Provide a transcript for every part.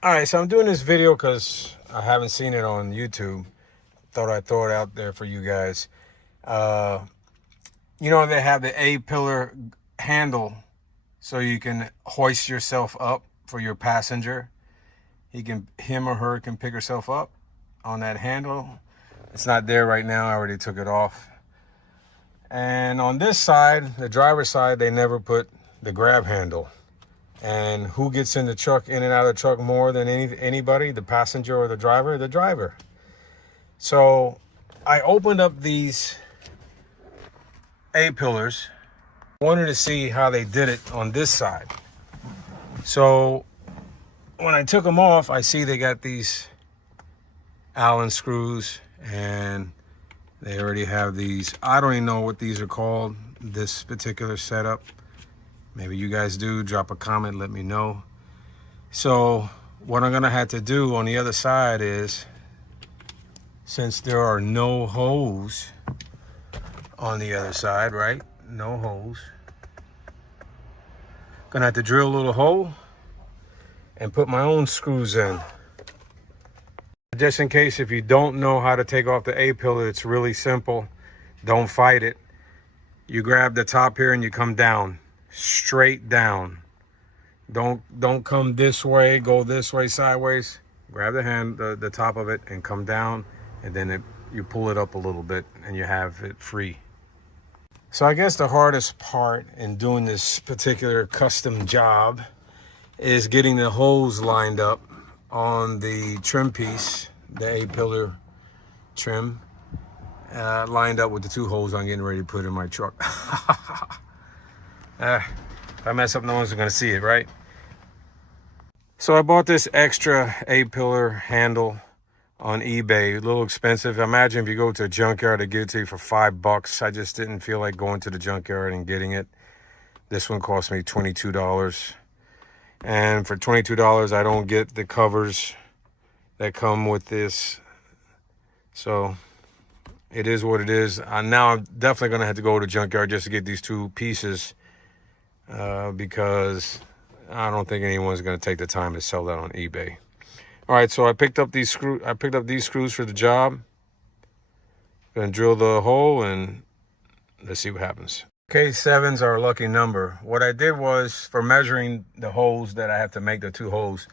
All right, so I'm doing this video because I haven't seen it on YouTube. Thought I'd throw it out there for you guys. Uh, they have the A-pillar handle so you can hoist yourself up for your passenger. Him or her can pick herself up on that handle. It's not there right now. I already took it off. And on this side, the driver's side, they never put the grab handle. And who gets in the truck, in and out of the truck more than anybody? The passenger or the driver? The driver. So I opened up these A-pillars. Wanted to see how they did it on this side. So when I took them off, I see they got these Allen screws and they already have these. I don't even know what these are called, this particular setup. Maybe you guys do. Drop a comment, let me know. So what I'm gonna have to do on the other side is, since there are no holes on the other side, right? No holes. Gonna have to drill a little hole and put my own screws in. Just in case, if you don't know how to take off the A-pillar, it's really simple. Don't fight it. You grab the top here and you come down. Straight down. Don't come this way, go this way, sideways. Grab the top of it and come down, and then you pull it up a little bit and you have it free. So I guess the hardest part in doing this particular custom job is getting the holes lined up on the trim piece, the A-pillar trim, lined up with the two holes I'm getting ready to put in my truck. If I mess up, no one's gonna see it, right? So I bought this extra A-pillar handle on eBay. A little expensive. Imagine if you go to a junkyard, they give it to you for $5. I just didn't feel like going to the junkyard and getting it. This one cost me $22. And for $22, I don't get the covers that come with this. So it is what it is. Now I'm definitely gonna have to go to the junkyard just to get these two pieces. Because I don't think anyone's going to take the time to sell that on eBay. All right, so I picked up these screws for the job. Gonna drill the hole and let's see what happens. Okay, 7's our lucky number. What I did was, for measuring the holes that I have to make, the two holes,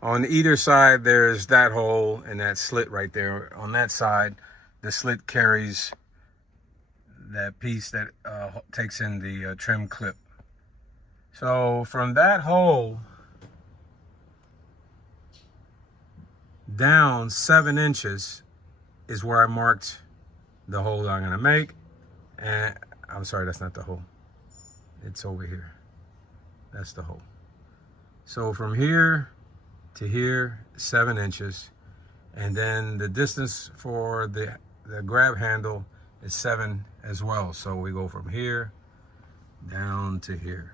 on either side there's that hole and that slit right there. On that side, the slit carries that piece that takes in the trim clip. So from that hole down 7 inches is where I marked the hole I'm gonna make. And I'm sorry, that's not the hole. It's over here. That's the hole. So from here to here, 7 inches. And then the distance for the grab handle is 7 as well. So we go from here down to here.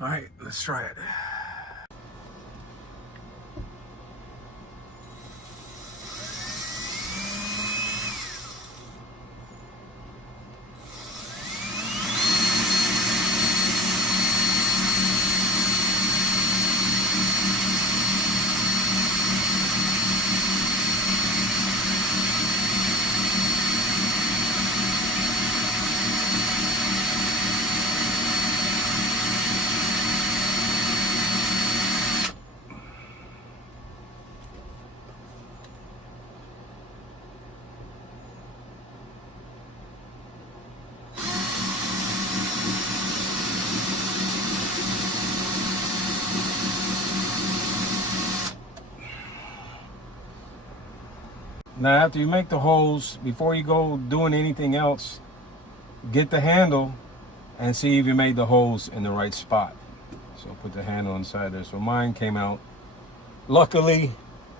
All right, let's try it. Now, after you make the holes, before you go doing anything else, get the handle and see if you made the holes in the right spot. So put the handle inside there. So mine came out, luckily,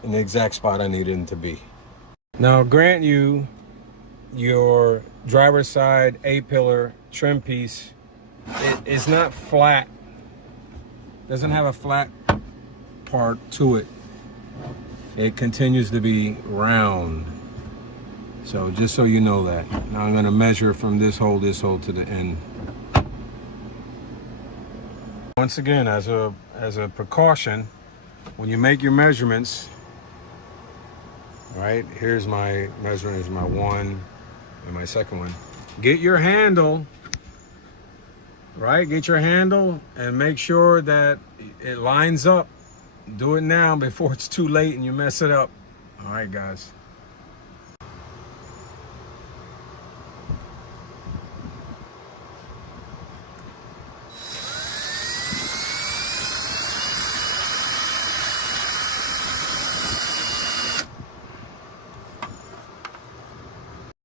in the exact spot I needed it to be. Now, grant you, your driver's side A-pillar trim piece, it is not flat. Doesn't have a flat part to it. It continues to be round. So just so you know that. Now I'm going to measure from this hole to the end. Once again, as a precaution, when you make your measurements, right, here's my measurement, is my one and my second one. Get your handle, right? Get your handle and make sure that it lines up. Do it now before it's too late and you mess it up. All right, guys.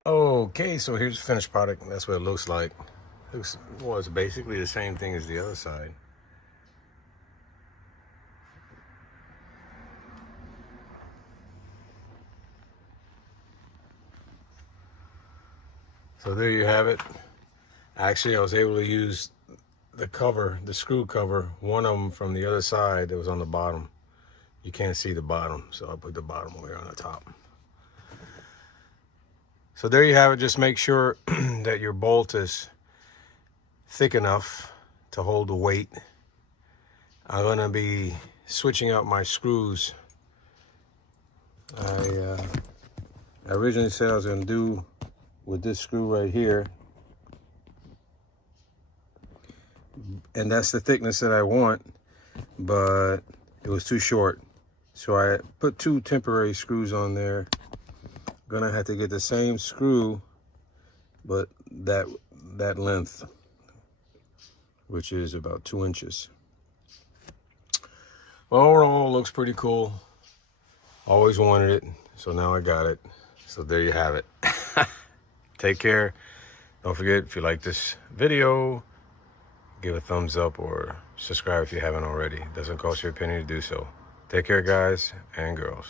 Okay, so here's the finished product. That's what it looks like. Well, it's basically the same thing as the other side. So there you have it. Actually, I was able to use the cover, the screw cover, one of them from the other side that was on the bottom. You can't see the bottom, so I put the bottom over here on the top. So there you have it. Just make sure that your bolt is thick enough to hold the weight. I'm gonna be switching out my screws. I originally said I was gonna do with this screw right here, and that's the thickness that I want, but it was too short. So I put 2 temporary screws on there. Gonna have to get the same screw, but that length, which is about 2 inches. Well, overall, looks pretty cool. Always wanted it, so now I got it. So there you have it. Take care. Don't forget, if you like this video, give a thumbs up or subscribe if you haven't already. It doesn't cost you a penny to do so. Take care, guys and girls.